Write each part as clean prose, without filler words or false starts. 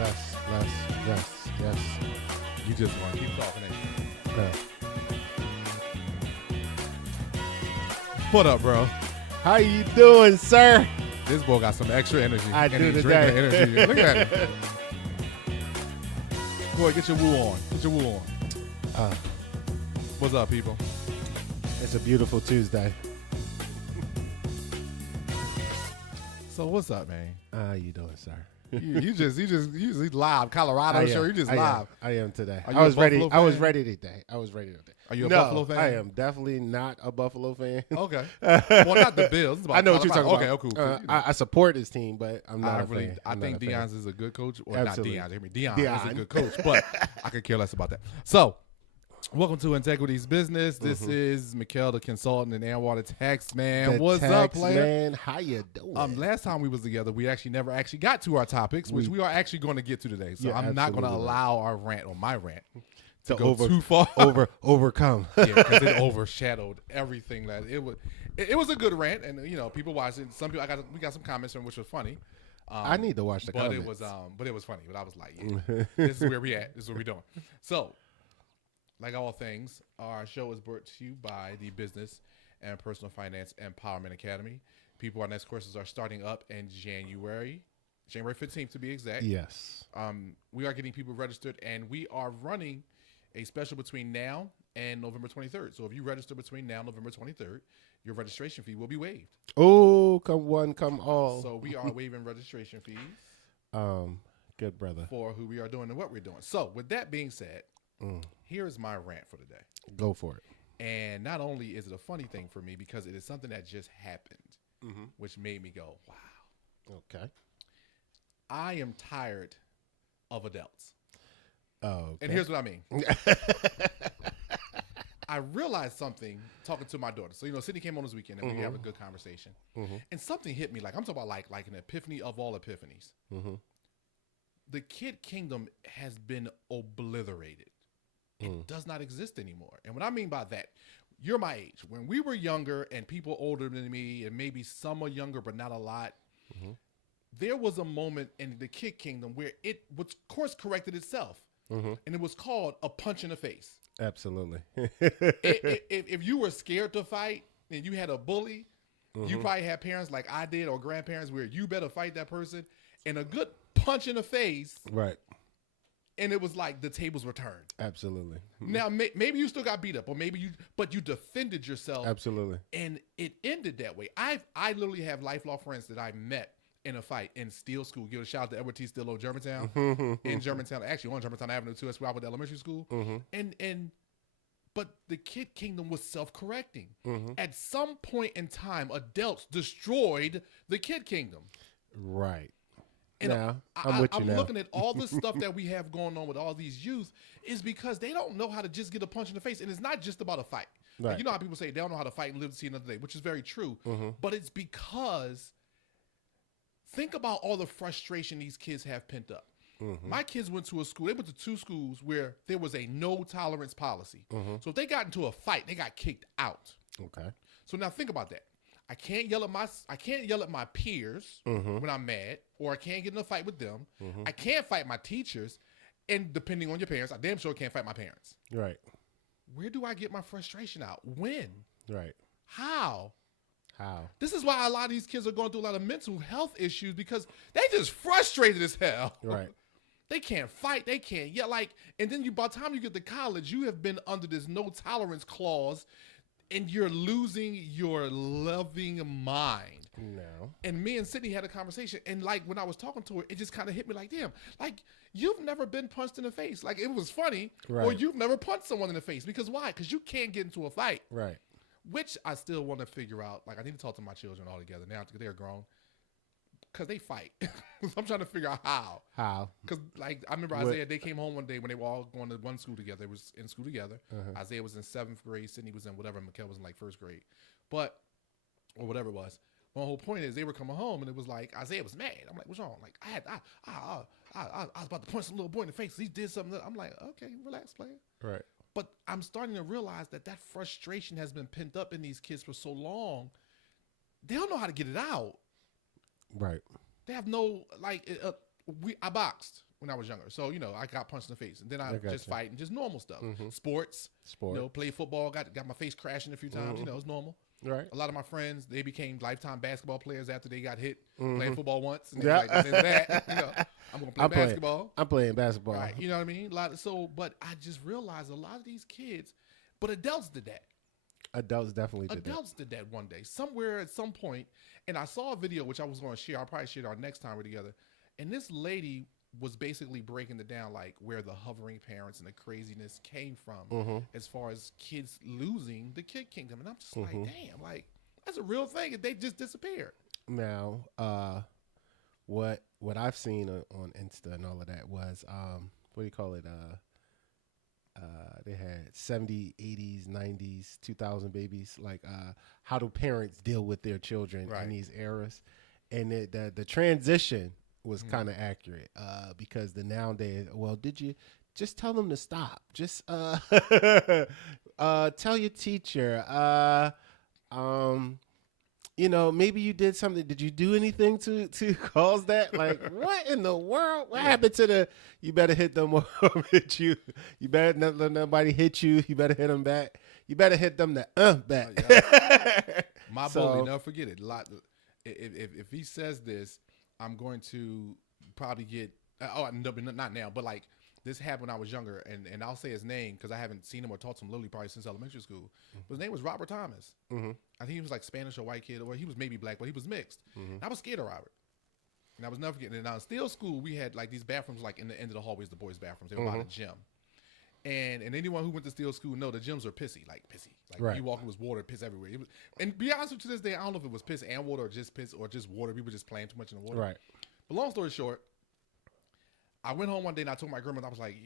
Yes. You just want to keep talking. Ain't you? What up, bro? How you doing, sir? This boy got some extra energy. I and do he's today. drinking energy. Look at him. Go ahead, get your woo on. Get your woo on. What's up, people? It's a beautiful Tuesday. So what's up, man? How you doing, sir? you just live Colorado show. You just live. I am today. Are you I was a ready. Buffalo I was fan? ready today. Are you a No, Buffalo fan? I am definitely not a Buffalo fan. Okay. Well, not the Bills. It's about I know what you're Colorado. talking about. Okay, cool. You know. I support this team, but I'm not a fan. I I'm think not a fan. Deion's is a good coach. Or Absolutely. not Deion. Hear me. Deion is a Deion. good coach, but I could care less about that. So, welcome to Integrity's Business. This is Mickel, the consultant, and Anwar, the tax man. What's up, player? Man, how you doing? Last time we was together, we actually never got to our topics, which we are actually going to get to today. So Yeah, I'm not going to absolutely allow our rant or my rant to go over- too far. Overcome. Yeah, because it overshadowed everything that it was. It was a good rant, and people watched it. Some people, we got some comments from which was funny. I need to watch the but comments. it was funny. But I was like, yeah, this is where we at. This is what we're doing. So, like all things, our show is brought to you by the Business and Personal Finance Empowerment Academy. Our next courses are starting up in January 15th to be exact. Yes. We are getting people registered, and we are running a special between now and November 23rd. So if you register between now and November 23rd, your registration fee will be waived. Oh, come one, come all. So we are waiving registration fees Good brother. for who we are doing and what we're doing. So with that being said, here's my rant for the day. Go for it. And not only is it a funny thing for me because it is something that just happened, which made me go, wow. Okay. I am tired of adults. Oh, okay. And here's what I mean. I realized something talking to my daughter. So, Sydney came on this weekend and we have a good conversation. And something hit me. Like, I'm talking about like an epiphany of all epiphanies. The kid kingdom has been obliterated. It does not exist anymore. And what I mean by that, you're my age. When we were younger and people older than me, and maybe some are younger, but not a lot, there was a moment in the kid kingdom where it was course corrected itself. And it was called a punch in the face. Absolutely. If you were scared to fight and you had a bully, you probably had parents like I did or grandparents where you better fight that person, and a good punch in the face. Right. And it was like the tables were turned. Absolutely. Now, maybe you still got beat up, or but you defended yourself. Absolutely. And it ended that way. I literally have lifelong friends that I met in a fight in Steele School. Give a shout out to Edward T. Steele of Germantown. In Germantown, actually on Germantown Avenue too. That's where I went to elementary school. But the kid kingdom was self-correcting. At some point in time, adults destroyed the kid kingdom. Right. And now, I'm with you now. I'm looking at all the stuff that we have going on with all these youth is because they don't know how to just get a punch in the face. And it's not just about a fight. Right. Like, you know how people say they don't know how to fight and live to see another day, which is very true. But it's because think about all the frustration these kids have pent up. My kids went to a school. They went to two schools where there was a no tolerance policy. So if they got into a fight, they got kicked out. Okay. So now think about that. I can't yell at my peers when I'm mad, or I can't get in a fight with them. I can't fight my teachers, and depending on your parents, I damn sure can't fight my parents. Right. Where do I get my frustration out? When? Right. How? This is why a lot of these kids are going through a lot of mental health issues because they just frustrated as hell. Right. They can't fight. They can't yell. And then by the time you get to college, you have been under this no tolerance clause, and you're losing your loving mind. No. And me and Sydney had a conversation, and when I was talking to her, it just kind of hit me like, damn, you've never been punched in the face. It was funny, right. Or you've never punched someone in the face. Because why? Because you can't get into a fight. Right. Which I still want to figure out. I need to talk to my children all together now because they're grown. Because they fight. So I'm trying to figure out how. Because I remember Isaiah, they came home one day when they were all going to one school together. They was in school together. Isaiah was in 7th grade. Sydney was in whatever. Mickel was in 1st grade. Or whatever it was. My whole point is they were coming home and it was like Isaiah was mad. I'm like, what's wrong? I was about to punch some little boy in the face. He did something. I'm like, okay, relax, player. Right. But I'm starting to realize that frustration has been pent up in these kids for so long. They don't know how to get it out. Right. They have no I boxed. when I was younger. So, I got punched in the face. And then I just fighting, just normal stuff. Sports. Play football, got my face crashing a few times. It's normal. Right. A lot of my friends, they became lifetime basketball players after they got hit playing football once. And they was like, this is that. I'm going to play basketball. I'm playing basketball. Right. You know what I mean? But I just realized a lot of these kids, but adults did that. Adults definitely did that. Adults did that one day, somewhere at some point. And I saw a video, which I was going to share. I'll probably share it our next time we're together. And this lady was basically breaking it down, like where the hovering parents and the craziness came from as far as kids losing the kid kingdom. And I'm just like, damn, like that's a real thing. They just disappeared. Now, what I've seen on Insta and all of that was, what do you call it? They had 70s, 80s, 90s, 2000 babies, like how do parents deal with their children in these eras. And the transition was kind of accurate because the nowadays, well, did you just tell them to stop? Just tell your teacher, maybe you did something. Did you do anything to cause that? Like, what in the world? What happened to you better hit them or hit you. You better not let nobody hit you. You better hit them back. You better hit them back. My bully, never forget it. If he says this, I'm going to probably get, not now, but like this happened when I was younger, and I'll say his name because I haven't seen him or talked to him literally probably since elementary school. But his name was Robert Thomas. I think he was like Spanish or white kid, or he was maybe black, but he was mixed. I was scared of Robert. And I was never forgetting it. Now in Steele School, we had like these bathrooms like in the end of the hallways, the boys' bathrooms. They were by the gym. And anyone who went to Steele School know the gyms are pissy. Like you walking was water, piss everywhere. And be honest with you, to this day, I don't know if it was piss and water or just piss or just water. We were just playing too much in the water. Right. But long story short, I went home one day and I told my grandmother, I was like,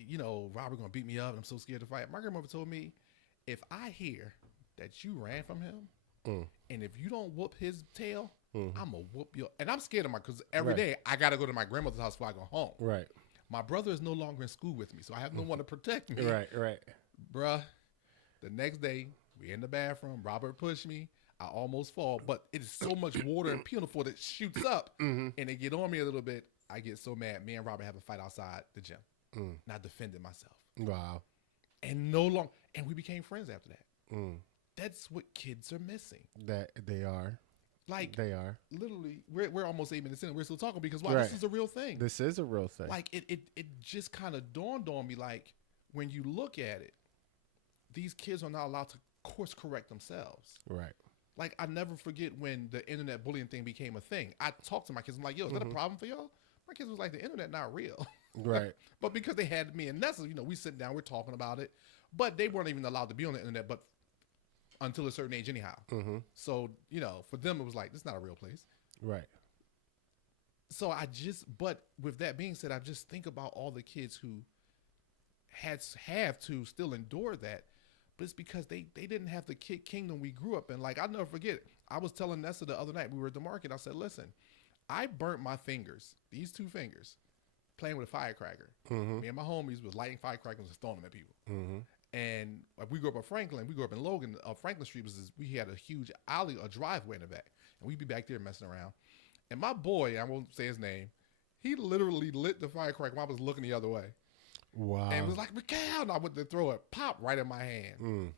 Robert gonna beat me up and I'm so scared to fight. My grandmother told me, if I hear that you ran from him and if you don't whoop his tail, I'm gonna whoop your. And I'm scared of because every day I gotta go to my grandmother's house before I go home. Right. My brother is no longer in school with me, so I have no one to protect me. Right. Bruh, the next day, we in the bathroom. Robert pushed me. I almost fall, but it is so much water and punitive that shoots up, and they get on me a little bit. I get so mad. Me and Robert have a fight outside the gym. And I defended myself. Wow. And and we became friends after that. That's what kids are missing. That they are. Like they are. Literally, we're almost 8 minutes in and we're still talking because this is a real thing. This is a real thing. Like it just kind of dawned on me, like when you look at it, these kids are not allowed to course correct themselves. Right. Like I never forget when the internet bullying thing became a thing. I talked to my kids. I'm like, yo, is that a problem for y'all? My kids was like, the internet not real. Right. But because they had me and Nessa, we sit down, we're talking about it. But they weren't even allowed to be on the internet, but until a certain age anyhow. So, for them, it was like, this is not a real place. Right. So but with that being said, I just think about all the kids who have to still endure that. But it's because they didn't have the kid kingdom we grew up in. Like, I'll never forget, I was telling Nessa the other night, we were at the market, I said, listen, I burnt my fingers, these 2 fingers, playing with a firecracker. Me and my homies was lighting firecrackers and throwing them at people. And we grew up in Franklin. We grew up in Logan. Franklin Street we had a huge alley, a driveway in the back. And we'd be back there messing around. And my boy, I won't say his name, he literally lit the firecracker while I was looking the other way. Wow. And was like, Mickel. And I went to throw it, pop right in my hand. And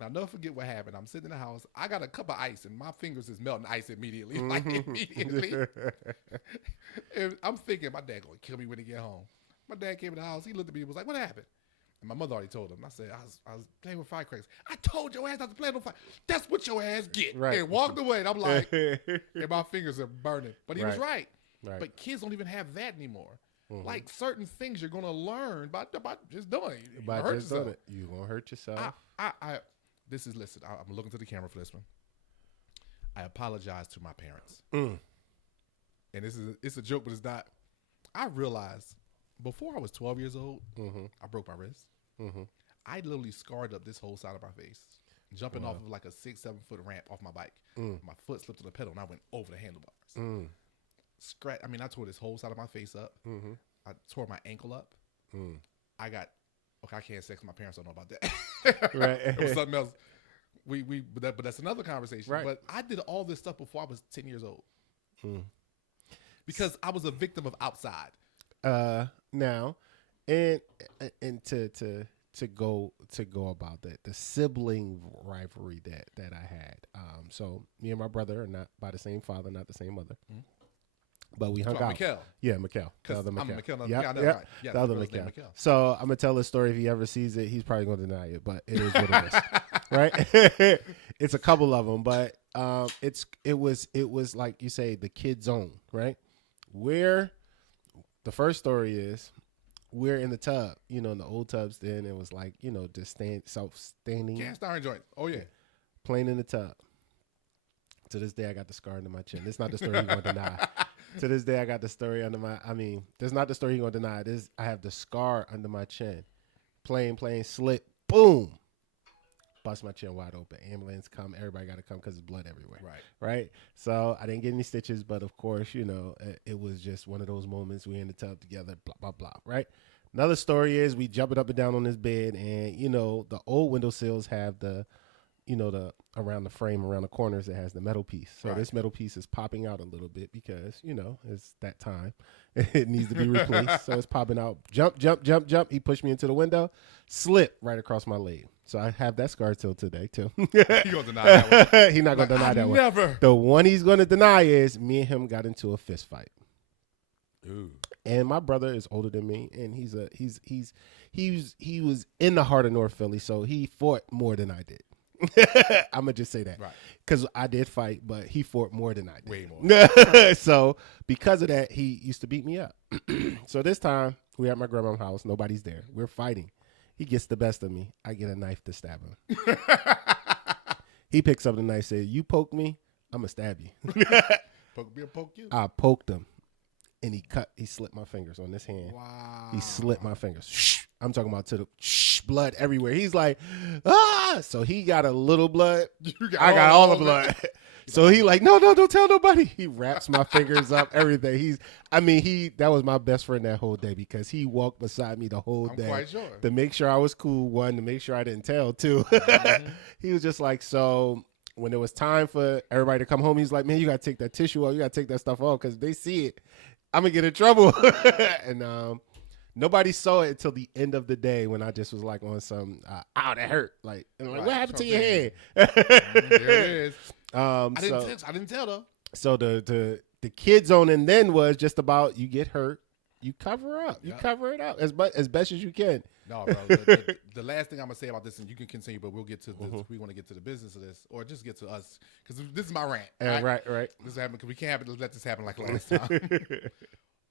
I'll never forget what happened. I'm sitting in the house. I got a cup of ice, and my fingers is melting ice immediately. Like, immediately. And I'm thinking, my dad going to kill me when he get home. My dad came in the house. He looked at me and was like, what happened? And my mother already told him. I said, I was playing with firecrackers. I told your ass not to play with fire. That's what your ass get. Right. And walked away. And I'm like, and my fingers are burning. But he was right. But kids don't even have that anymore. Like certain things you're going to learn by just doing it. By just doing it. You're going to hurt yourself. Listen, I'm looking to the camera for this one. I apologize to my parents. And it's a joke, but it's not. I realized before I was 12 years old, I broke my wrist. I literally scarred up this whole side of my face, jumping off of like a 6-7 foot ramp off my bike. My foot slipped on the pedal and I went over the handlebars. I tore this whole side of my face up. I tore my ankle up. I can't say 'cause my parents don't know about that. Right. It was something else. But that's another conversation. Right. But I did all this stuff before I was 10 years old. Because I was a victim of outside. Now, and to go about that, the sibling rivalry that I had. So me and my brother are not by the same father, not the same mother. Mm-hmm. But we hung out. Mickel. Yeah, Mickel. The other Mickel. Right. Yeah, the other Mickel. So I'm gonna tell this story. If he ever sees it, he's probably gonna deny it. But it is what it is, right? It's a couple of them, but it was like you say, the kid zone, right? Where the first story is, we're in the tub, in the old tubs. Then it was like just self-standing. Cast iron joint. Oh yeah. Playing in the tub. To this day, I got the scar under my chin. It's not the story you're gonna deny. To this day, I got the story under my. I mean, there's not the story you're gonna deny. I have the scar under my chin. Playing, slip, boom, bust my chin wide open. Ambulance come. Everybody got to come because there's blood everywhere. Right. So I didn't get any stitches, but of course, it was just one of those moments. We in the tub together. Blah blah blah. Right. Another story is we jumping up and down on this bed, and the old windowsills have the around the frame, around the corners, it has the metal piece. So this metal piece is popping out a little bit because, it's that time. It needs to be replaced. So it's popping out. Jump. He pushed me into the window, slip right across my leg. So I have that scar till today, too. He gonna deny that one. He's not going to deny that never. one. The one he's going to deny is me and him got into a fist fight. Ooh. And my brother is older than me, and he was in the heart of North Philly, so he fought more than I did. I'm gonna just say that, right? Because I did fight, but he fought more than I did. Way more. So because of that, he used to beat me up. So this time we're at my grandma's house. Nobody's there. We're fighting. He gets the best of me. I get a knife to stab him. He picks up the knife, says, "You poke me, I'm gonna stab you." Poke me or poke you? I poked him, and he slit my fingers on this hand. Wow. He slit my fingers. I'm talking about to the blood everywhere. He's like, ah! So he got a little blood. I got all the blood. So he like, no, don't tell nobody. He wraps my fingers up, everything. That was my best friend that whole day because he walked beside me the whole day. I'm quite sure. To make sure I was cool, one, to make sure I didn't tell, two. He was just like, so when it was time for everybody to come home, he's like, man, you got to take that tissue off. You got to take that stuff off because they see it. I'm going to get in trouble. And nobody saw it until the end of the day when I just was like on some, ow, that hurt. Like, what happened to your head? There it is. I didn't tell though. So the kid zone and then was just about you get hurt, you cover up. You cover it up as best as you can. No, bro. The last thing I'm going to say about this, and you can continue, but we'll get to this. We want to get to the business of this, or just get to us, because this is my rant. Right. This happened because we can't let this happen like last time.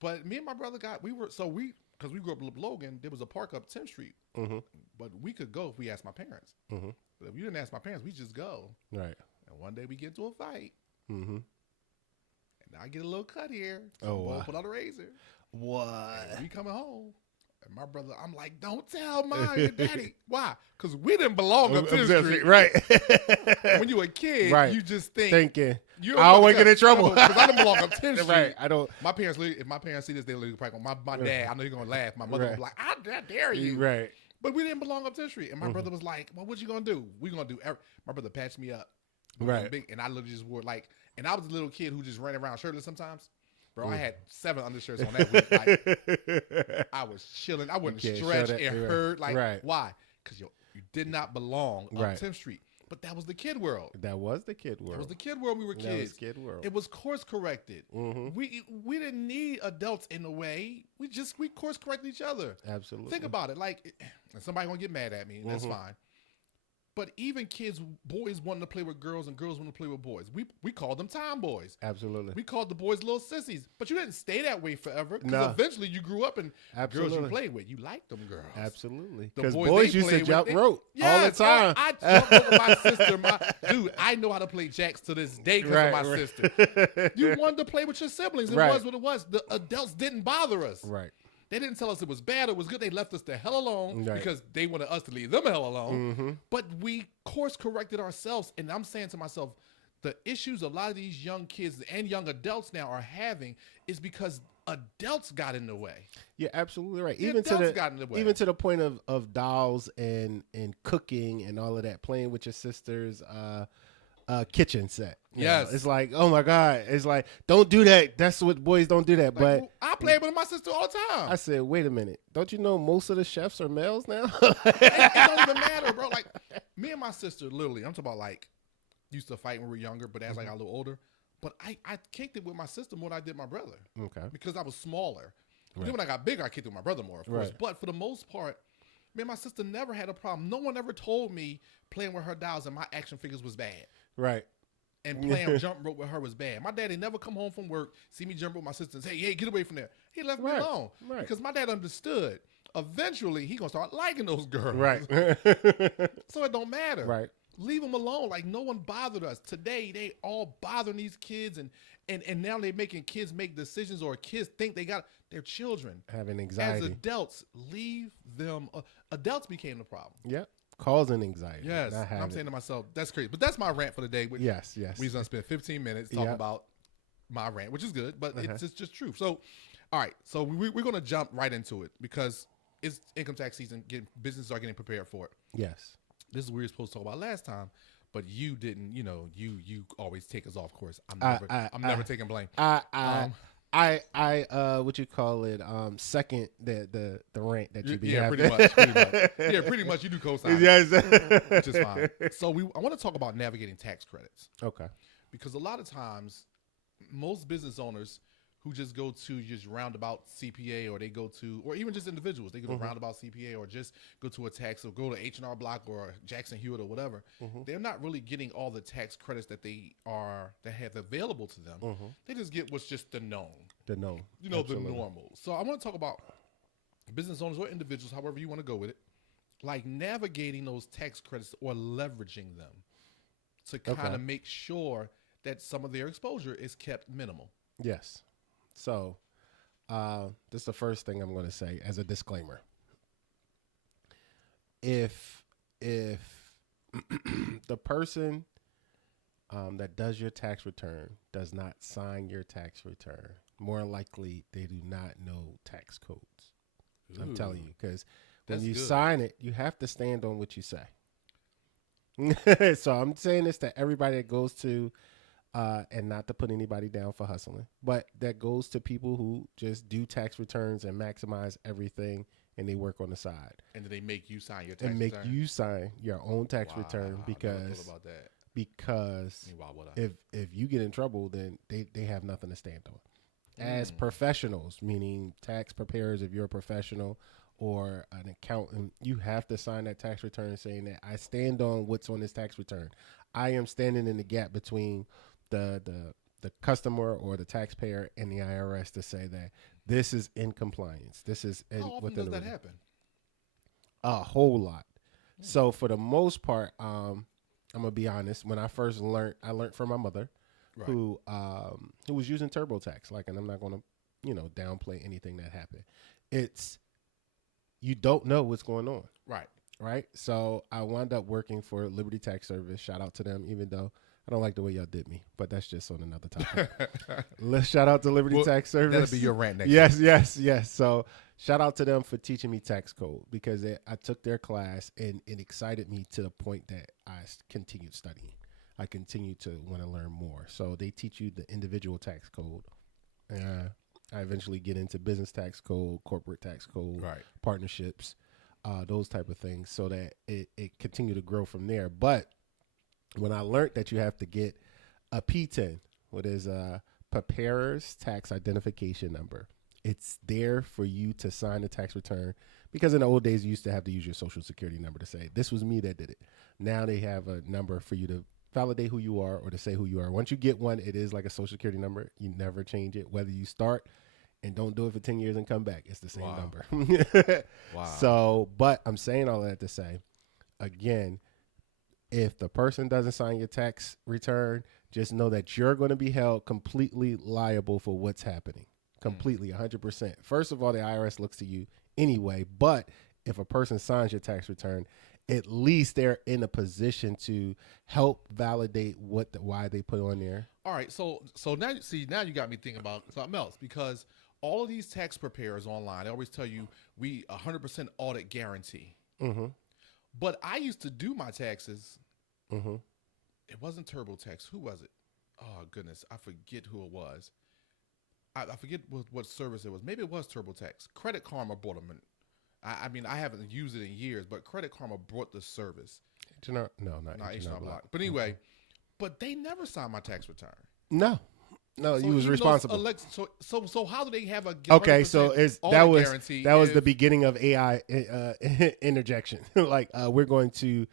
But me and my brother because we grew up in Logan, there was a park up 10th Street. Mm-hmm. But we could go if we asked my parents. Mm-hmm. But if you didn't ask my parents, we just go. Right. And one day we get into a fight. Mm-hmm. And I get a little cut here. Wow. Pull out a razor. What? And we coming home. And my brother, I'm like, don't tell mom and daddy. Why? Because we didn't belong up 10th Street. Right. When you're a kid, you just thinking. I don't want to get in trouble. Because I don't belong up 10th Street. Right. I don't. My parents, if my parents see this, they'll probably go, my dad, I know he's going to laugh. My mother will be like, I dare you. Right. But we didn't belong up 10th Street. And my brother was like, well, what you going to do? We going to do my brother patched me up. Right. And I literally just wore and I was a little kid who just ran around shirtless sometimes. Bro, I had 7 undershirts on that week. Like, I was chilling. I wouldn't stretch. It hurt. Like, why? Because you did not belong on 10th Street. But that was the kid world. That was the kid world. That was the kid world. We were kids. That was kid world. It was course corrected. Mm-hmm. We didn't need adults in a way. We course correct each other. Absolutely. Think about it. Like, and somebody gonna get mad at me. That's fine. But even boys wanting to play with girls and girls wanting to play with boys. We called them tomboys. Absolutely. We called the boys little sissies. But you didn't stay that way forever. Because eventually you grew up and girls you played with, you liked them girls. Absolutely. Because boys used to jump rope all the time. I jumped over my sister. Dude, I know how to play jacks to this day because of my sister. You wanted to play with your siblings. It was what it was. The adults didn't bother us. Right. They didn't tell us it was bad or it was good. They left us the hell alone because they wanted us to leave them the hell alone. Mm-hmm. But we course corrected ourselves. And I'm saying to myself, the issues a lot of these young kids and young adults now are having is because adults got in the way. Yeah, absolutely right. Even to the point of dolls and cooking and all of that, playing with your sisters. kitchen set. Yes. It's like, oh my God. It's like, don't do that. That's what boys don't do that. Like, but I play with my sister all the time. I said, wait a minute. Don't you know most of the chefs are males now? it don't even matter, bro. Like, me and my sister, literally, I'm talking about like, used to fight when we were younger, but as I got a little older. But I kicked it with my sister more than I did my brother. Okay. Because I was smaller. Right. Then when I got bigger, I kicked it with my brother more, of course. Right. But for the most part, me and my sister never had a problem. No one ever told me playing with her dolls and my action figures was bad. Right. And playing jump rope with her was bad. My daddy never come home from work, see me jump rope with my sister and say, hey, get away from there. He left me alone. Right. Because my dad understood. Eventually, he going to start liking those girls. Right. So it don't matter. Right. Leave them alone. Like, no one bothered us. Today, they all bothering these kids, and now they're making kids make decisions, or kids think they got their children. Having anxiety. As adults, leave them. Adults became the problem. Yeah. Causing anxiety. Yes. I'm saying to myself, that's crazy. But that's my rant for the day. Which yes. We're going to spend 15 minutes talking about my rant, which is good, but it's just true. So, all right. So we're going to jump right into it because it's income tax season. Businesses are getting prepared for it. Yes. This is what we were supposed to talk about last time, but you didn't. You know, you always take us off course. I'm never taking blame. What you call it? Second the rant that you be having. Pretty much. Yeah, pretty much. You do co-sign. Yes, which is fine. So I want to talk about navigating tax credits. Okay. Because a lot of times, most business owners who just go to just roundabout CPA, or they go to, or even just individuals, they go to roundabout CPA, or just go to a tax, or go to H&R Block or Jackson Hewitt or whatever. They're not really getting all the tax credits that that have available to them. They just get what's just the known. The known. You know, absolutely. The normal. So I want to talk about business owners or individuals, however you want to go with it, like navigating those tax credits or leveraging them to kind of make sure that some of their exposure is kept minimal. Yes. So, this is the first thing I'm going to say as a disclaimer. If the person that does your tax return does not sign your tax return, more likely they do not know tax codes. Ooh, I'm telling you, because when you sign it, you have to stand on what you say. So I'm saying this to everybody that goes to, and not to put anybody down for hustling, but that goes to people who just do tax returns and maximize everything, and they work on the side. And then they make you sign your tax return. And make you sign your own tax return because I never thought about that. Because if you get in trouble, then they have nothing to stand on. As professionals, meaning tax preparers, if you're a professional or an accountant, you have to sign that tax return saying that I stand on what's on this tax return. I am standing in the gap between the customer or the taxpayer and the IRS to say that this is in compliance. This is in, how often does that happen? A whole lot. So for the most part, I'm gonna be honest. When I first learned, I learned from my mother, who was using TurboTax. Like, and I'm not gonna, downplay anything that happened. It's you don't know what's going on. Right. So I wound up working for Liberty Tax Service. Shout out to them, even though I don't like the way y'all did me, but that's just on another topic. Let's shout out to Liberty Tax Service. That'll be your rant next week. Yes. So shout out to them for teaching me tax code, because I took their class and it excited me to the point that I continued studying. I continued to want to learn more. So they teach you the individual tax code. I eventually get into business tax code, corporate tax code, partnerships, those type of things, so that it continued to grow from there. But when I learned that you have to get a P10, what is a preparer's tax identification number, it's there for you to sign the tax return, because in the old days you used to have to use your social security number to say this was me that did it. Now they have a number for you to validate who you are or to say who you are. Once you get one, it is like a social security number. You never change it, whether you start and don't do it for 10 years and come back. It's the same number. Wow. So, but I'm saying all that to say, again, if the person doesn't sign your tax return, just know that you're going to be held completely liable for what's happening. Completely, 100%. First of all, the IRS looks to you anyway, but if a person signs your tax return, at least they're in a position to help validate why they put on there. All right, so now you got me thinking about something else, because all of these tax preparers online, they always tell you we 100% audit guarantee. But I used to do my taxes, it wasn't TurboTax. Who was it? Oh goodness, I forget who it was. I forget what service it was. Maybe it was TurboTax. Credit Karma brought them in. I mean, I haven't used it in years, but Credit Karma brought the service. No, not H&R Block. But anyway, but they never signed my tax return. No, so you was responsible. So how do they have a okay? So that was the beginning of AI interjection. Like we're going to,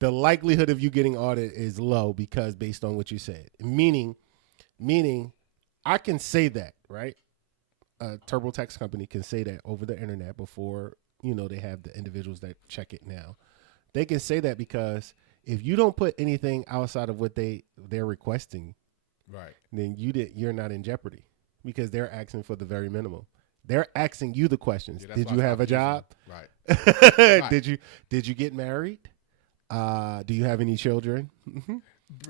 the likelihood of you getting audited is low because based on what you said. Meaning, I can say that, right? A TurboTax company can say that over the internet before they have the individuals that check it now. They can say that because if you don't put anything outside of what they're requesting, right, then you're not in jeopardy because they're asking for the very minimum. They're asking you the questions. Did you have a job? Right. Right. Did you get married? Do you have any children? Mm-hmm.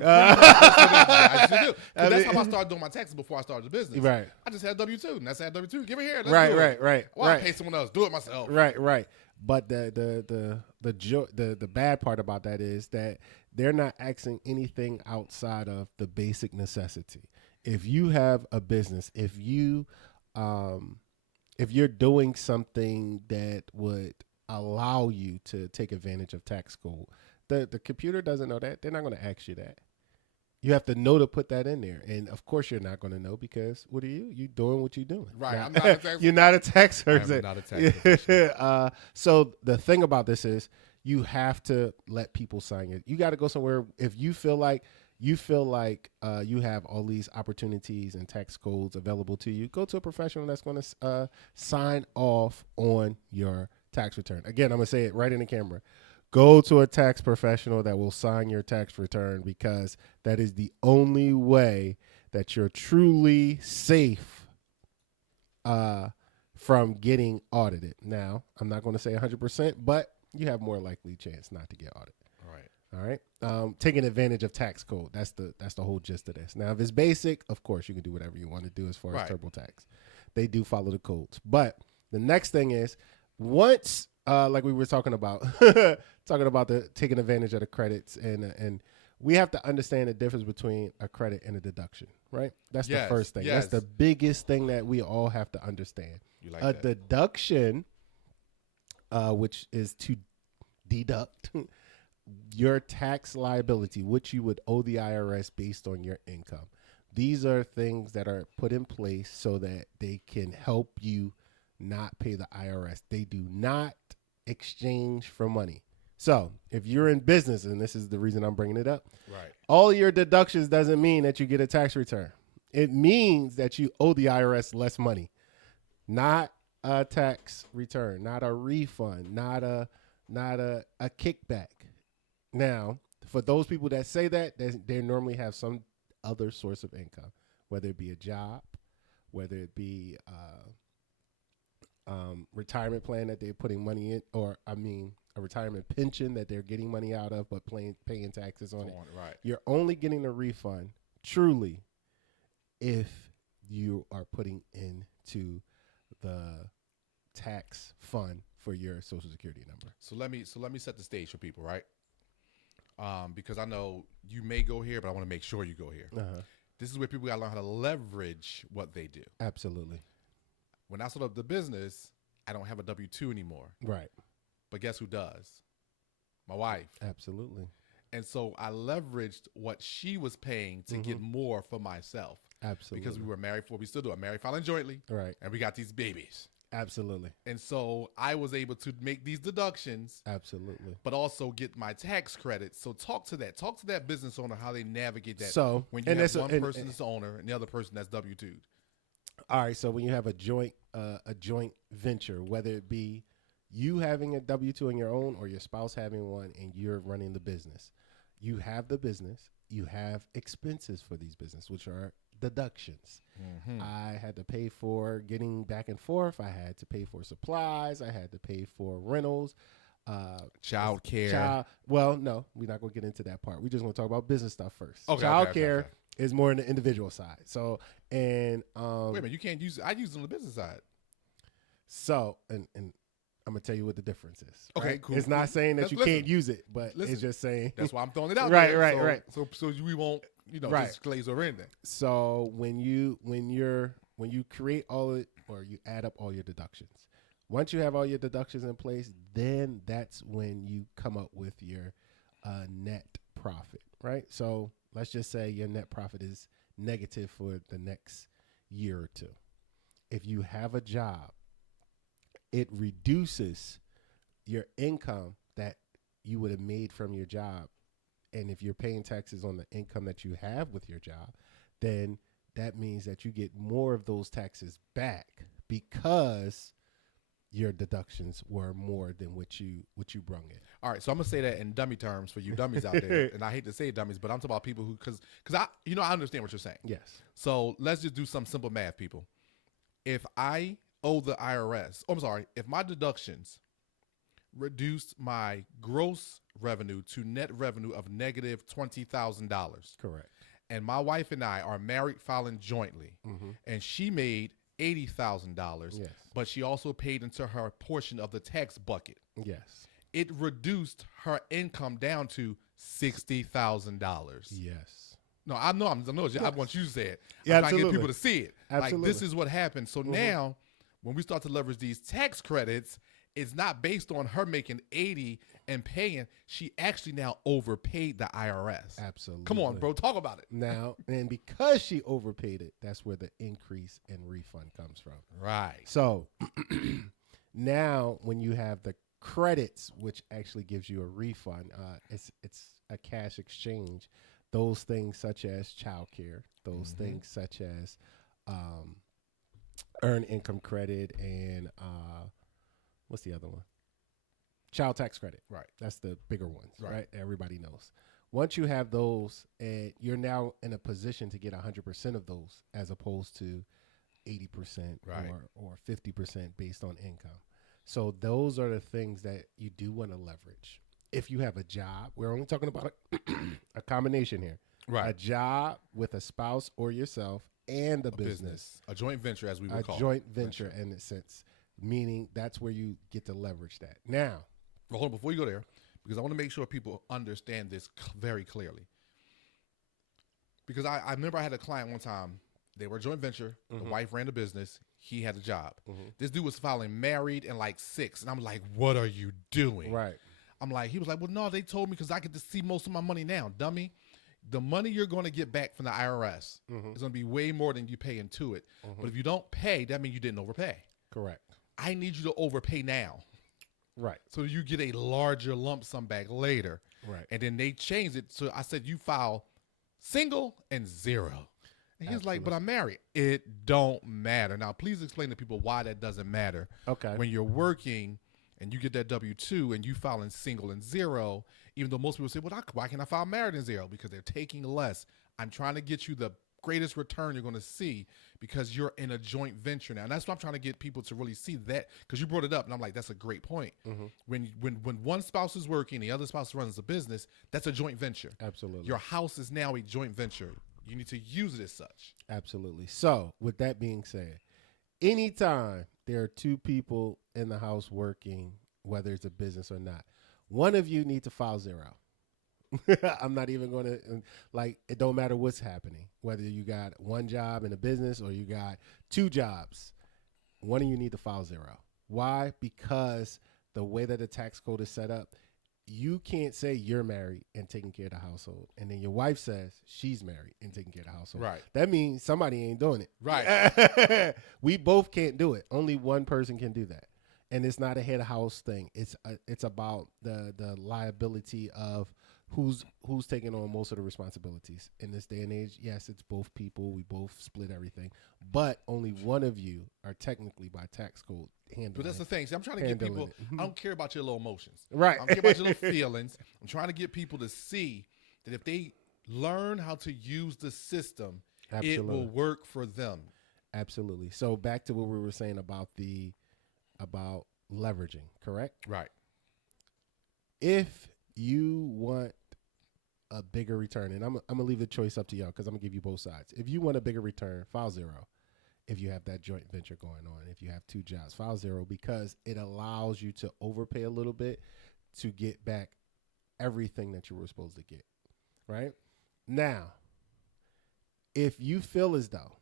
I do. That's how I started doing my taxes before I started the business. Right. I just had W-2, and that's had W-2. Give it here. Right. Why pay someone else? Do it myself. Right. But the bad part about that is that they're not asking anything outside of the basic necessity. If you have a business, if you're doing something that would allow you to take advantage of tax code, the computer doesn't know that. They're not going to ask you that. You have to know to put that in there. And of course you're not going to know because what are you? You're doing what you're doing. Right. I'm not a tax You're not a tax person. I'm not a tax person. So the thing about this is you have to let people sign it. You got to go somewhere. If you feel like you have all these opportunities and tax codes available to you, go to a professional that's going to sign off on your tax return. Again, I'm going to say it right in the camera. Go to a tax professional that will sign your tax return because that is the only way that you're truly safe from getting audited. Now, I'm not going to say 100%, but you have more likely chance not to get audited. All right. Taking advantage of tax code. That's the whole gist of this. Now, if it's basic, of course, you can do whatever you want to do as far as TurboTax. They do follow the codes. But the next thing is once, like we were talking about, the taking advantage of the credits and we have to understand the difference between a credit and a deduction, right? That's the first thing. That's the biggest thing that we all have to understand. Deduction, which is to deduct your tax liability, which you would owe the IRS based on your income. These are things that are put in place so that they can help you not pay the IRS. They do not exchange for money. So if you're in business, and this is the reason I'm bringing it up, right? All your deductions doesn't mean that you get a tax return. It means that you owe the IRS less money, not a tax return, not a refund, not a kickback. Now, for those people that say that, they normally have some other source of income, whether it be a job, whether it be retirement plan that they're putting money in, or a retirement pension that they're getting money out of but paying taxes on it. Right. You're only getting a refund truly if you are putting into the tax fund for your Social Security number. So let me set the stage for people, right? Because I know you may go here, but I want to make sure you go here. Uh-huh. This is where people got to learn how to leverage what they do. Absolutely. When I started up the business, I don't have a W-2 anymore. Right. But guess who does? My wife. Absolutely. And so I leveraged what she was paying to get more for myself. Absolutely. Because we were married we still do it, married, filing jointly. Right. And we got these babies. Absolutely. And so I was able to make these deductions. Absolutely. But also get my tax credits. So talk to that business owner, how they navigate that. So when you have one person that's the owner and the other person that's W-2'd. All right. So when you have a joint venture, whether it be you having a W-2 on your own or your spouse having one and you're running the business, you have the business, you have expenses for these businesses, which are deductions. Mm-hmm. I had to pay for getting back and forth. I had to pay for supplies. I had to pay for rentals. Child care. Well, no, we're not going to get into that part. We're just going to talk about business stuff first. Okay, child care is more on the individual side. So, and wait a minute, you can't use. I use it on the business side. So, and I'm gonna tell you what the difference is. Okay, right? cool. It's not saying that you can't use it, but it's just saying that's why I'm throwing it out right, there. Right. So we won't, just glaze over anything. So when you create all it, or you add up all your deductions, once you have all your deductions in place, then that's when you come up with your net profit, right? So let's just say your net profit is negative for the next year or two. If you have a job, it reduces your income that you would have made from your job. And if you're paying taxes on the income that you have with your job, then that means that you get more of those taxes back because your deductions were more than what you brung in. All right, so I'm gonna say that in dummy terms for you dummies out there, and I hate to say dummies, but I'm talking about people who, because I understand what you're saying. Yes. So let's just do some simple math, people. If I owe the IRS, if my deductions reduced my gross revenue to net revenue of negative $20,000, correct, and my wife and I are married filing jointly, and she made $80,000, yes, but she also paid into her portion of the tax bucket. Yes. It reduced her income down to $60,000. Yes. No, I know. I want you to say it. Yeah, I'm trying to get people to see it. Absolutely. Like, this is what happened. So now, when we start to leverage these tax credits, it's not based on her making 80 and paying. She actually now overpaid the IRS. Absolutely. Come on, bro. Talk about it. Now, and because she overpaid it, that's where the increase in refund comes from. Right. So now when you have the credits, which actually gives you a refund, it's a cash exchange. Those things such as childcare, those things such as earned income credit, and what's the other one? Child tax credit. Right. That's the bigger ones, right? Everybody knows. Once you have those, and you're now in a position to get 100% of those as opposed to 80% or 50% based on income. So those are the things that you do want to leverage. If you have a job, we're only talking about a combination here. Right. A job with a spouse or yourself and a business. A joint venture, as we would call it. A joint venture in a sense, meaning that's where you get to leverage that. Now, well, hold on, before you go there, because I want to make sure people understand this very clearly. Because I remember I had a client one time. They were a joint venture. The wife ran the business. He had a job. This dude was filing married and like 6. And I'm like, what are you doing? Right. I'm like, he was like, well, no, they told me because I get to see most of my money now. Dummy. The money you're going to get back from the IRS is going to be way more than you pay into it. But if you don't pay, that means you didn't overpay. Correct. I need you to overpay now. Right. So you get a larger lump sum back later. Right. And then they changed it. So I said, you file single and 0. And he was like, but I'm married. It don't matter. Now, please explain to people why that doesn't matter. Okay. When you're working and you get that W-2 and you filing single and 0, even though most people say, well, why can't I file married and 0? Because they're taking less. I'm trying to get you the greatest return you're going to see because you're in a joint venture now. And that's what I'm trying to get people to really see, that because you brought it up and I'm like, that's a great point. When one spouse is working, the other spouse runs the business, that's a joint venture. Absolutely. Your house is now a joint venture. You need to use it as such. Absolutely. So with that being said, anytime there are 2 people in the house working, whether it's a business or not, one of you need to file 0. I'm not even going to, like, it don't matter what's happening, whether you got one job in a business or you got 2 jobs, one of you need to file 0. Why? Because the way that the tax code is set up, you can't say you're married and taking care of the household, and then your wife says she's married and taking care of the household. Right. That means somebody ain't doing it. Right. We both can't do it. Only one person can do that. And it's not a head house thing. It's about the liability of who's taking on most of the responsibilities in this day and age. Yes, it's both people. We both split everything, but only one of you are technically by tax code handling. But that's the thing. See, I'm trying to get people. I don't care about your little emotions. Right. I don't care about your little feelings. I'm trying to get people to see that if they learn how to use the system, it will work for them. Absolutely. So back to what we were saying about leveraging, correct? Right. If you want a bigger return, and I'm gonna leave the choice up to y'all because I'm gonna give you both sides. If you want a bigger return, file 0. if you have that joint venture going on, if you have 2 jobs. File 0 because it allows you to overpay a little bit to get back everything that you were supposed to get, right? Now, if you feel as though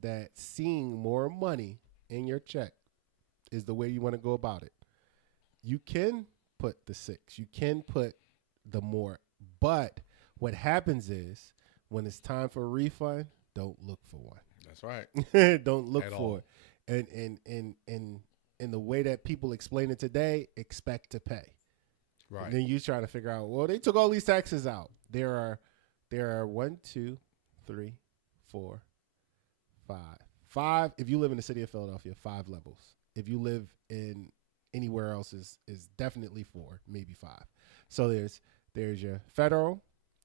that seeing more money in your check is the way you want to go about it, you can put the 6, you can put the more, but what happens is when it's time for a refund, don't look for one. That's right. Don't look At for all. it. And in the way that people explain it today, expect to pay. Right. And then you try to figure out, well, they took all these taxes out. There are 1, 2, 3, 4, 5. If you live in the city of Philadelphia, 5 levels. If you live in anywhere else, is definitely 4, maybe 5. So there's your federal,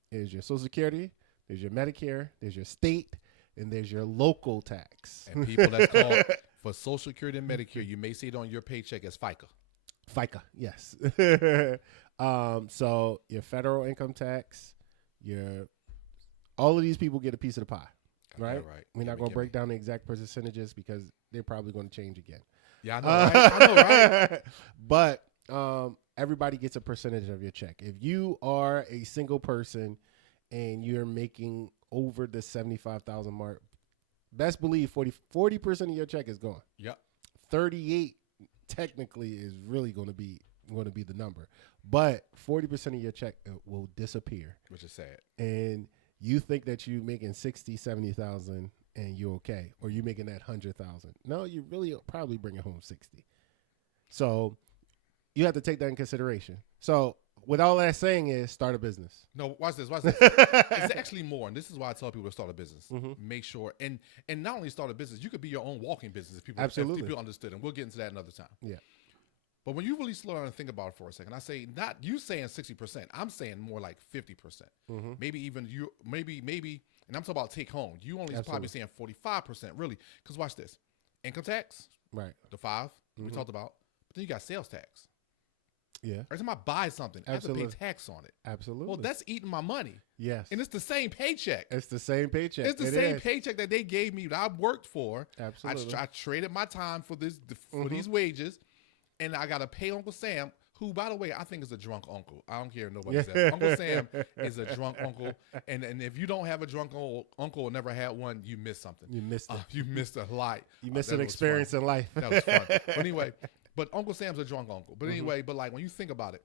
there's your Social Security, there's your Medicare, there's your state, and there's your local tax. And people, that's called for Social Security and Medicare. You may see it on your paycheck as FICA. FICA, yes. So your federal income tax, all of these people get a piece of the pie, right? Yeah, right. We're not going to break down the exact percentages because they're probably going to change again. Yeah, I know, right? I know, right? But everybody gets a percentage of your check. If you are a single person and you're making over the 75,000 mark, best believe 40% of your check is gone. Yep. 38 technically is really going to be the number, but 40% of your check will disappear, Which is sad. and you think that you're making 60, 70,000 and you're okay, or you're making that 100,000. No, you really probably bringing home 60. So you have to take that in consideration. So what all that saying is, start a business. No, watch this. It's actually more, and this is why I tell people to start a business. Mm-hmm. Make sure, and not only start a business, you could be your own walking business if people understood, and we'll get into that another time. Yeah. But when you really slow down and think about it for a second, I say not you saying 60%. I'm saying more like 50%. Mm-hmm. Maybe even maybe, and I'm talking about take home. You only probably saying 45%, really. Because watch this, income tax, Right. the 5 we talked about, but then you got sales tax. Yeah. Every time I buy something, Absolutely. I have to pay tax on it. Absolutely. Well, that's eating my money. Yes. And it's the same paycheck. It's the same paycheck. It's the same paycheck that they gave me that I worked for. Absolutely. I traded my time for these wages, and I got to pay Uncle Sam, who, by the way, I think is a drunk uncle. I don't care if nobody says. Uncle Sam is a drunk uncle, and if you don't have a drunk uncle or never had one, you missed something. You missed it. You missed a lot. You missed an experience in life. That was fun. But anyway, but Uncle Sam's a drunk uncle. But anyway, but like when you think about it,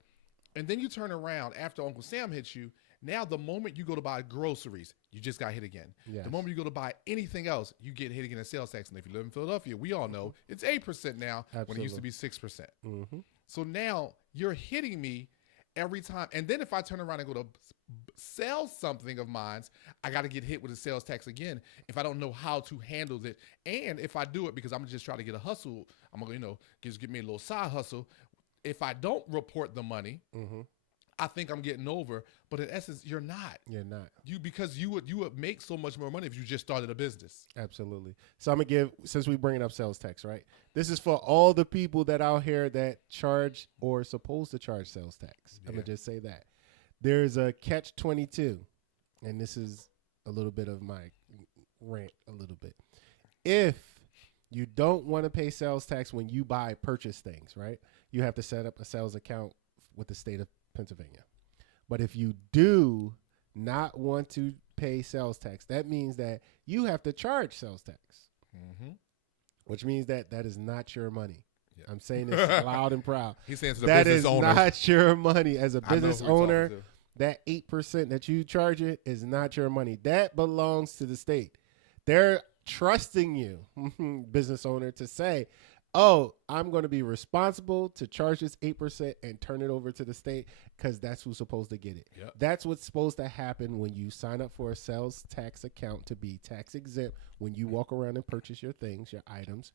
and then you turn around after Uncle Sam hits you, now the moment you go to buy groceries, you just got hit again. Yes. The moment you go to buy anything else, you get hit again in sales tax. And if you live in Philadelphia, we all know it's 8% now when it used to be 6%. Mm-hmm. So now you're hitting me every time. And then if I turn around and go to sell something of mine, I got to get hit with the sales tax again if I don't know how to handle it. And if I do it because I'm just trying to get a hustle, I'm going to, just give me a little side hustle. If I don't report the money, I think I'm getting over. But in essence, you're not. You're not. Because you would make so much more money if you just started a business. Absolutely. So I'm going to give, since we're bringing up sales tax, right? This is for all the people that out here that charge or supposed to charge sales tax. Yeah. I'm going to just say that. There's a catch-22, and this is a little bit of my rant a little bit. If you don't want to pay sales tax when you purchase things, right? You have to set up a sales account with the state of Pennsylvania. But if you do not want to pay sales tax, that means that you have to charge sales tax, which means that is not your money. Yeah. I'm saying this loud and proud. He's saying to the that business is owner. Not your money. As a business owner, that 8% that you charge it is not your money. That belongs to the state. They're trusting you, business owner, to say, oh, I'm going to be responsible to charge this 8% and turn it over to the state because that's who's supposed to get it. Yep. That's what's supposed to happen when you sign up for a sales tax account to be tax exempt when you walk around and purchase your things, your items.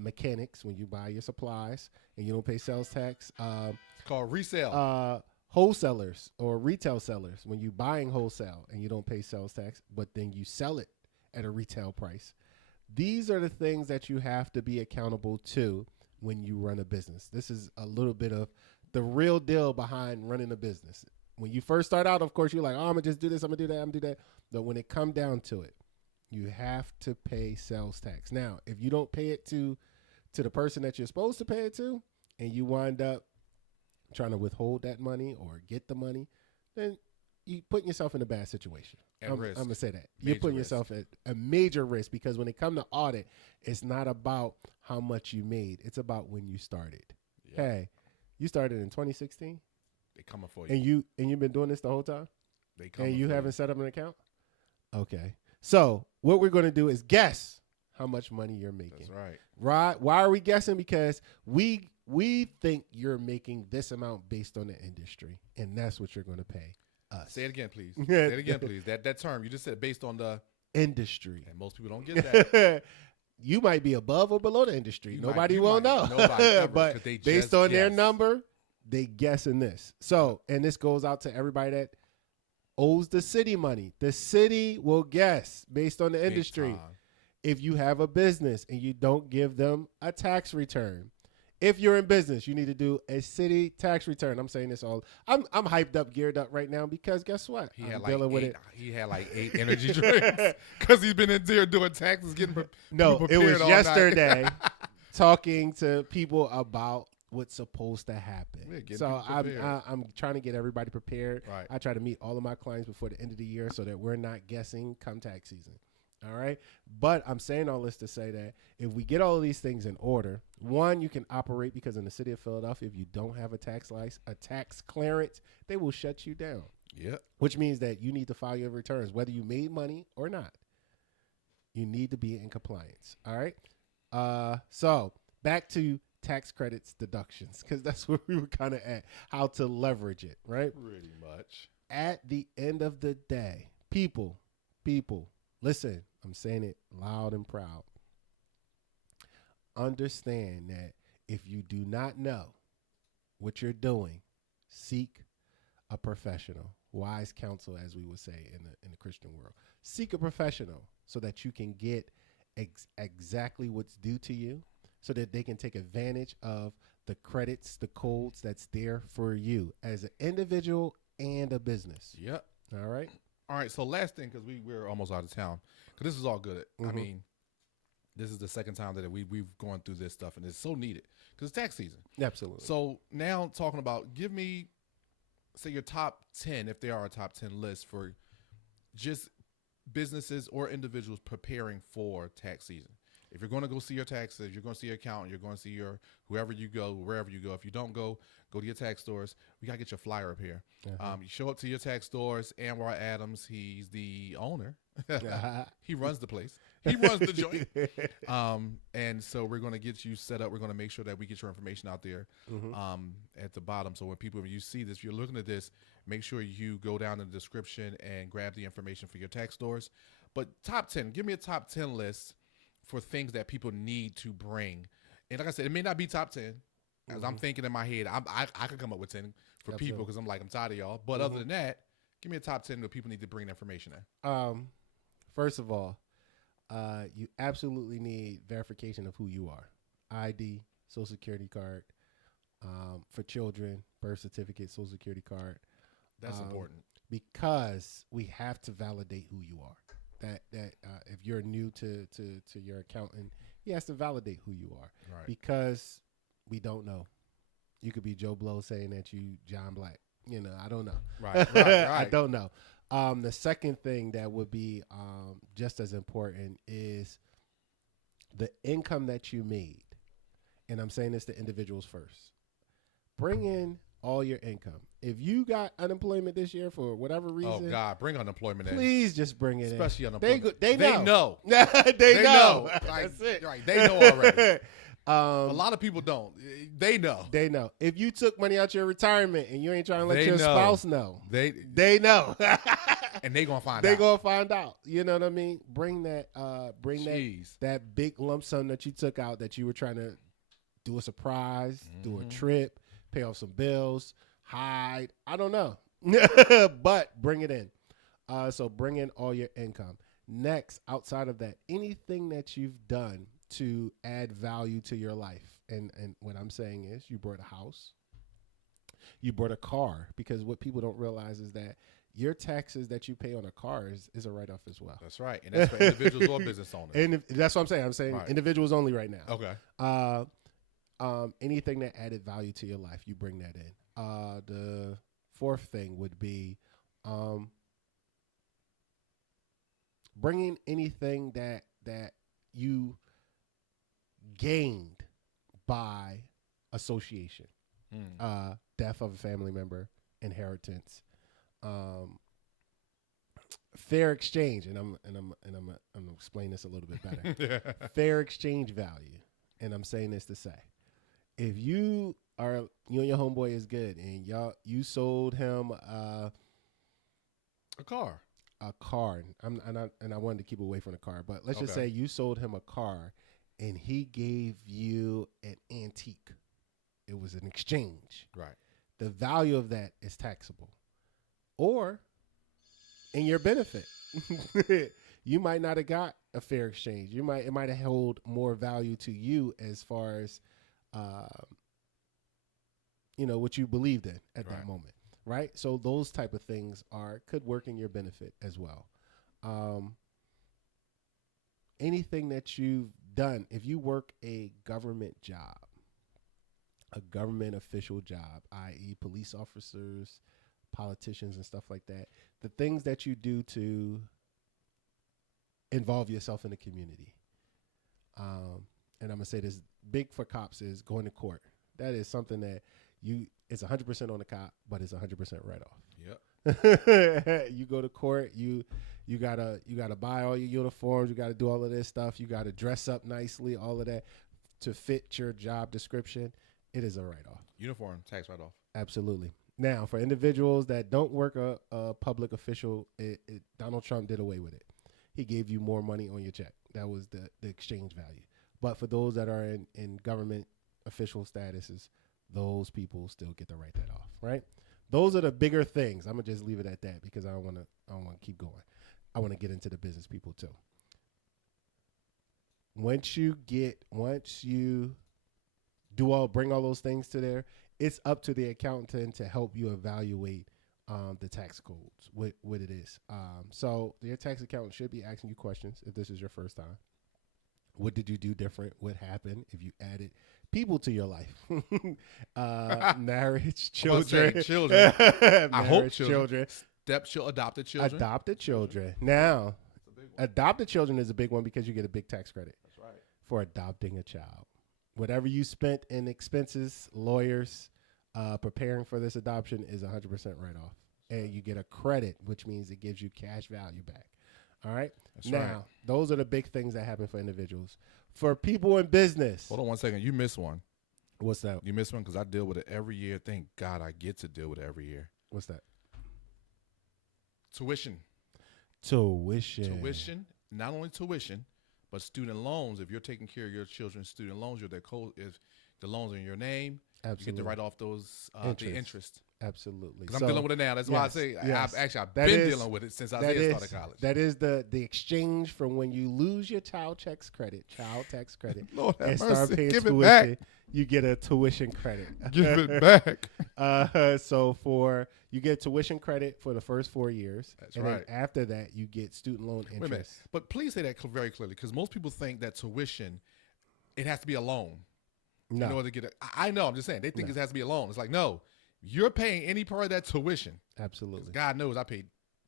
Mechanics, when you buy your supplies and you don't pay sales tax. It's called resale. Wholesalers or retail sellers, when you're buying wholesale and you don't pay sales tax, but then you sell it at a retail price. These are the things that you have to be accountable to when you run a business. This is a little bit of the real deal behind running a business. When you first start out, of course, you're like, oh, I'm going to just do this, I'm going to do that, I'm going to do that. But when it comes down to it, You have to pay sales tax. Now, if you don't pay it to the person that you're supposed to pay it to, and you wind up trying to withhold that money or get the money, then you putting yourself in a bad situation. I'm going to say that. You're putting yourself at a major risk, because when it comes to audit, it's not about how much you made. It's about when you started. Yep. Hey, you started in 2016? They coming for you. And you've been doing this the whole time? They coming and you for haven't set up an account? Okay. So what we're going to do is guess how much money you're making. That's right. Right? Why are we guessing? Because we think you're making this amount based on the industry, and that's what you're going to pay us. Say it again, please. Say it again, please. That term you just said, based on the industry. And most people don't get that. You might be above or below the industry. Nobody will know. Nobody ever, but based on their number, they guessing this. So, and this goes out to everybody that owes the city money. The city will guess based on the industry. If you have a business and you don't give them a tax return. If you're in business, you need to do a city tax return. I'm saying this all. I'm hyped up, geared up right now, because guess what? He had like 8 energy drinks because he's been in there doing taxes, getting No, it was yesterday talking to people about what's supposed to happen. So I'm trying to get everybody prepared. Right. I try to meet all of my clients before the end of the year so that we're not guessing come tax season. All right. But I'm saying all this to say that if we get all of these things in order, one, you can operate, because in the city of Philadelphia, if you don't have a tax license, a tax clearance, they will shut you down. Yep. Which means that you need to file your returns, whether you made money or not. You need to be in compliance. All right. So back to tax credits deductions, because that's where we were kind of at, how to leverage it. Right. Pretty much. At the end of the day, people, listen, I'm saying it loud and proud. Understand that if you do not know what you're doing, seek a professional, wise counsel, as we would say in the Christian world. Seek a professional so that you can get exactly what's due to you, so that they can take advantage of the credits, the codes that's there for you as an individual and a business. Yep. All right. All right, so last thing, because we're almost out of town, because this is all good. Mm-hmm. I mean, this is the second time that we've gone through this stuff, and it's so needed because it's tax season. Absolutely. So now talking about, give me, say, your top 10, if there are a top 10 list for just businesses or individuals preparing for tax season. If you're going to go see your taxes, you're going to see your accountant, you're going to see your wherever you go. If you don't go to your tax stores. We got to get your flyer up here. Uh-huh. You show up to your tax stores. Anwar Adams, he's the owner. He runs the place. He runs the joint. And so we're going to get you set up. We're going to make sure that we get your information out there at the bottom. So when you see this, if you're looking at this, make sure you go down in the description and grab the information for your tax stores. But top 10, give me a top 10 list for things that people need to bring. And like I said, it may not be top 10. As I'm thinking in my head, I could come up with 10 for people, because I'm tired of y'all. But other than that, give me a top 10 that people need to bring information in. First of all, you absolutely need verification of who you are. ID, Social Security card, for children, birth certificate, Social Security card. That's important. Because we have to validate who you are. That if you're new to your accountant, he has to validate who you are. Right. Because we don't know. You could be Joe Blow saying that you John Black. I don't know. Right. I don't know. The second thing that would be just as important is the income that you made. And I'm saying this to individuals first. Bring in all your income. If you got unemployment this year for whatever reason, oh God, bring unemployment in. Please just bring it Especially in. unemployment. They know. They know. That's it. Right. They know already. A lot of people don't. They know. They know. If you took money out your retirement and you ain't trying to let your spouse know, they know. And they gonna find out. They gonna find out. You know what I mean? Bring that. That big lump sum that you took out that you were trying to do a surprise, do a trip, pay off some bills, hide. I don't know, but bring it in. So bring in all your income. Next, outside of that, anything that you've done to add value to your life. And what I'm saying is you bought a house, you bought a car, because what people don't realize is that your taxes that you pay on a car is a write-off as well. That's right. And that's for individuals or business owners. And that's what I'm saying. I'm saying right. individuals only right now. Okay. Anything that added value to your life, you bring that in. The fourth thing would be bringing anything that you gained by association, death of a family member, inheritance, fair exchange, and I'm gonna explain this a little bit better. Fair exchange value, and I'm saying this to say, if you and your homeboy is good, and you sold him a car. And I wanted to keep away from the car, but let's just say you sold him a car, and he gave you an antique. It was an exchange. Right. The value of that is taxable, or in your benefit. You might not have got a fair exchange. It might have held more value to you as far as what you believed in at that moment. Right. So those type of things could work in your benefit as well. Anything that you've done, if you work a government job, a government official job, i.e. police officers, politicians and stuff like that, the things that you do to involve yourself in the community. And I'm going to say this big for cops is going to court. That is something that it's 100% on the cop, but it's 100% write-off. Yep. You go to court, you gotta buy all your uniforms, you gotta do all of this stuff, you gotta dress up nicely, all of that to fit your job description. It is a write-off. Uniform tax write-off. Absolutely. Now, for individuals that don't work a public official, Donald Trump did away with it. He gave you more money on your check. That was the exchange value. But for those that are in government official statuses, those people still get to write that off, right? Those are the bigger things. I'm gonna just leave it at that because I don't want to keep going. I want to get into the business people too. Once you bring all those things to there, it's up to the accountant to help you evaluate the tax codes, what it is. So your tax accountant should be asking you questions if this is your first time. What did you do different? What happened if you added people to your life? Marriage, children. I hope children. Adopted children. Adopted children. Now, adopted children is a big one because you get a big tax credit. That's right. For adopting a child. Whatever you spent in expenses, lawyers, preparing for this adoption is 100% write-off. And you get a credit, which means it gives you cash value back. All right? That's right. Those are the big things that happen for individuals. For people in business. Hold on 1 second. You missed one. What's that? You missed one because I deal with it every year. Thank God I get to deal with it every year. What's that? Tuition. Not only tuition, but student loans. If you're taking care of your children's student loans, if the loans are in your name, absolutely, you get to write off those the interest. Absolutely. Because I'm dealing with it now. That's why I say I've been dealing with it since Isaiah started college. That is the exchange from when you lose your child tax credit, Lord have and mercy. start paying Give tuition, it back. You get a tuition credit. Give it back. So you get tuition credit for the first 4 years. That's and right. Then after that, you get student loan interest. Wait a minute. But please say that very clearly, because most people think that tuition, it has to be a loan. No. In order to get it. I know. I'm just saying. They think it has to be a loan. It's like, no. You're paying any part of that tuition. Absolutely. God knows I paid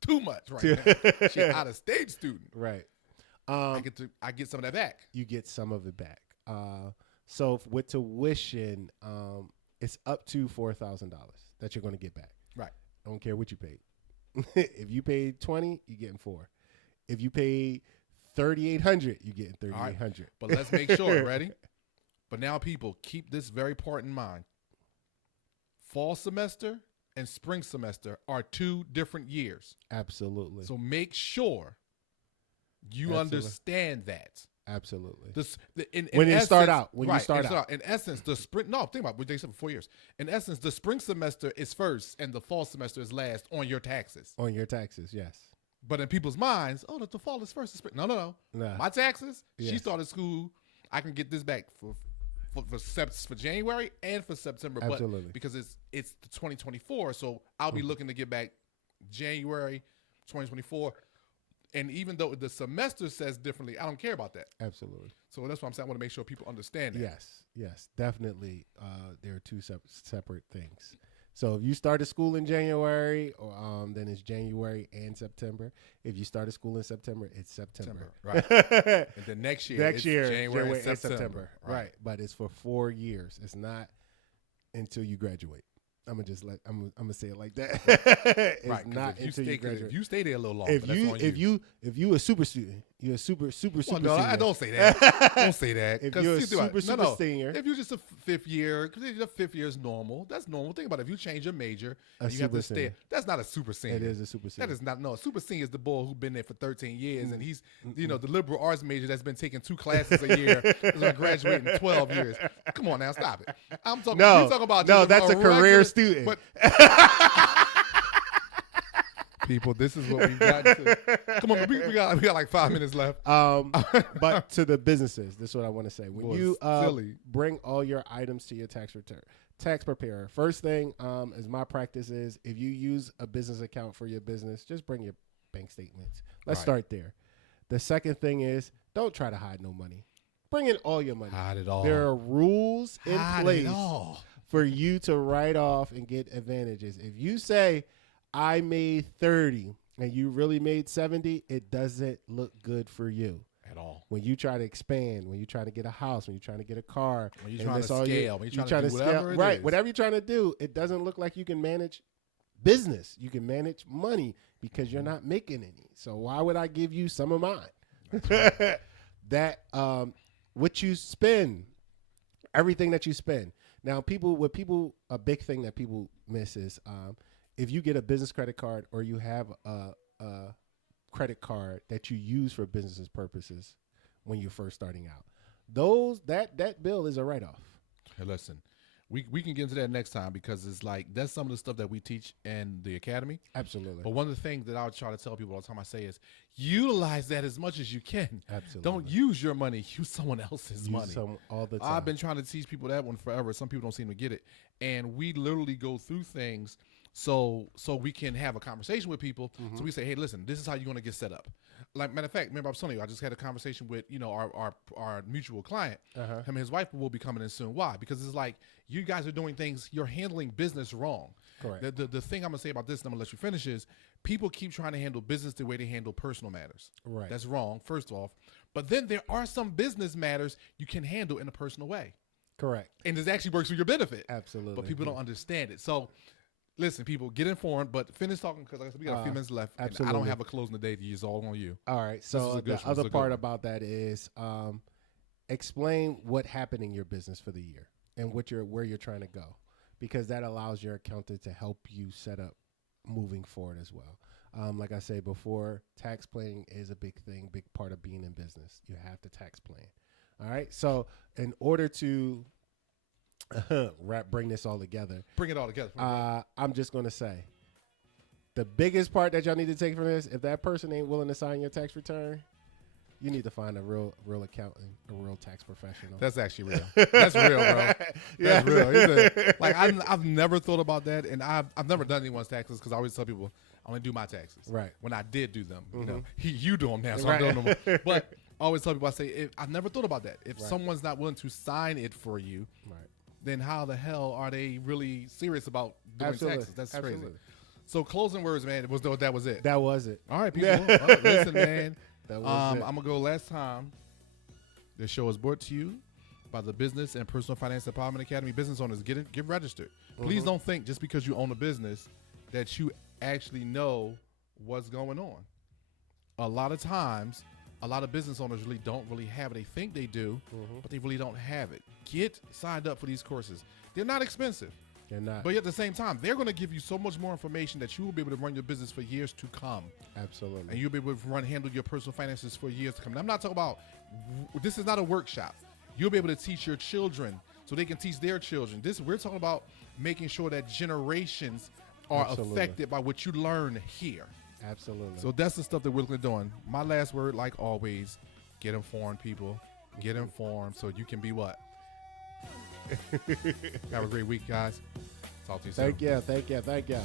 too much right now. She's out of state student. Right. I get some of that back. You get some of it back. So with tuition, it's up to $4,000 that you're going to get back. Right. I don't care what you paid. If you paid $20, you're getting $4. If you paid $3,800, you're getting $3,800. Right. But let's make sure, ready? But now, people, keep this very part in mind. Fall semester and spring semester are 2 different years. Absolutely. So make sure you understand that. Absolutely. When you start out. In essence, the spring, no, think about what they said for 4 years. In essence, the spring semester is first and the fall semester is last on your taxes. On your taxes, yes. But in people's minds, the fall is first. The spring. No. Nah. My taxes, yes. She started school. I can get this back for January and for September. Absolutely. But because it's the 2024, so I'll be looking to get back January 2024. And even though the semester says differently, I don't care about that. Absolutely. So that's what I'm saying. I want to make sure people understand that. Yes, definitely. There are two separate things. So if you started school in January, or then it's January and September. If you started school in September, it's September. Right. And then next year, January and September. Right. But it's for 4 years. It's not until you graduate. I'm gonna say it like that. It's right. not until you graduate. If you stay there a little longer, if you a super student, you're a super no, senior. don't say that. Don't say that. If you're a super senior, if you're just a fifth year, because the fifth year is normal. That's normal. Think about it. If you change your major, and you have to stay. That's not a super senior. It is a super senior. That is not. No, a super senior is the boy who's been there for 13 years, and he's the liberal arts major that's been taking 2 classes a year is going to graduate in 12 years. Come on now, stop it. I'm talking. No, you're talking about that's a career student. But, people, this is what we've got to. Come on, we got like 5 minutes left. But to the businesses, this is what I want to say. When you bring all your items to your tax return, tax preparer, first thing is my practice is if you use a business account for your business, just bring your bank statements. Let's start there. The second thing is don't try to hide no money. Bring in all your money. Hide it all. There are rules in place all. for you to write off and get advantages. If you say, I made 30 and you really made 70, it doesn't look good for you. At all. When you try to expand, when you try to get a house, when you're trying to get a car, when you're trying to scale, when you're trying to do whatever it is. Whatever you're trying to do, it doesn't look like you can manage business. You can manage money because you're not making any. So why would I give you some of mine? That what you spend, everything that you spend. Now, a big thing that people miss is if you get a business credit card or you have a credit card that you use for business purposes when you're first starting out, that bill is a write-off. Hey, listen, we can get into that next time because it's like that's some of the stuff that we teach in the academy. Absolutely. But one of the things that I try to tell people all the time I say is utilize that as much as you can. Absolutely. Don't use your money. Use someone else's money. All the time. I've been trying to teach people that one forever. Some people don't seem to get it. And we literally go through things so we can have a conversation with people. Mm-hmm. So we say, hey, listen, this is how you're going to get set up. Like, matter of fact, remember I was telling you, I just had a conversation with, our mutual client. Him and his wife will be coming in soon. Why? Because it's like, you guys are doing things, you're handling business wrong. Correct. The thing I'm going to say about this, and I'm going to let you finish, is people keep trying to handle business the way they handle personal matters. Right. That's wrong, first off. But then there are some business matters you can handle in a personal way. Correct. And this actually works for your benefit. Absolutely. But people don't understand it. So, listen, people, get informed, but finish talking because like I said, we got a few minutes left. Absolutely. And I don't have a closing today. It's all on you. All right. So the other part about that is explain what happened in your business for the year and where you're trying to go, because that allows your accountant to help you set up moving forward as well. Like I said before, tax planning is a big part of being in business. You have to tax plan. All right. So in order to bring this all together. Bring it all together. I'm just going to say the biggest part that y'all need to take from this, if that person ain't willing to sign your tax return, you need to find a real accountant, a real tax professional. That's actually real. That's real, bro. That's real. Like I've never thought about that, and I've never done anyone's taxes because I always tell people I only do my taxes. Right. When I did do them, you do them now, so I'm doing them. But I always tell people, I say, I've never thought about that. If someone's not willing to sign it for you, then how the hell are they really serious about doing taxes? That's crazy. So closing words, man. That was it. That was it. All right, people. Listen, man. That was it. I'm gonna go last time. This show is brought to you by the Business and Personal Finance Empowerment Academy. Business owners, get registered. Please don't think just because you own a business that you actually know what's going on. A lot of times, a lot of business owners really don't really have it. They think they do, but they really don't have it. Get signed up for these courses. They're not expensive. They're not. But at the same time, they're going to give you so much more information that you will be able to run your business for years to come. Absolutely. And you'll be able to handle your personal finances for years to come. And I'm not talking about, this is not a workshop. You'll be able to teach your children so they can teach their children. We're talking about making sure that generations are affected by what you learn here. Absolutely. So that's the stuff that we're looking at doing. My last word, like always, get informed, people. Get informed so you can be what? Have a great week, guys. Talk to you soon. Thank you.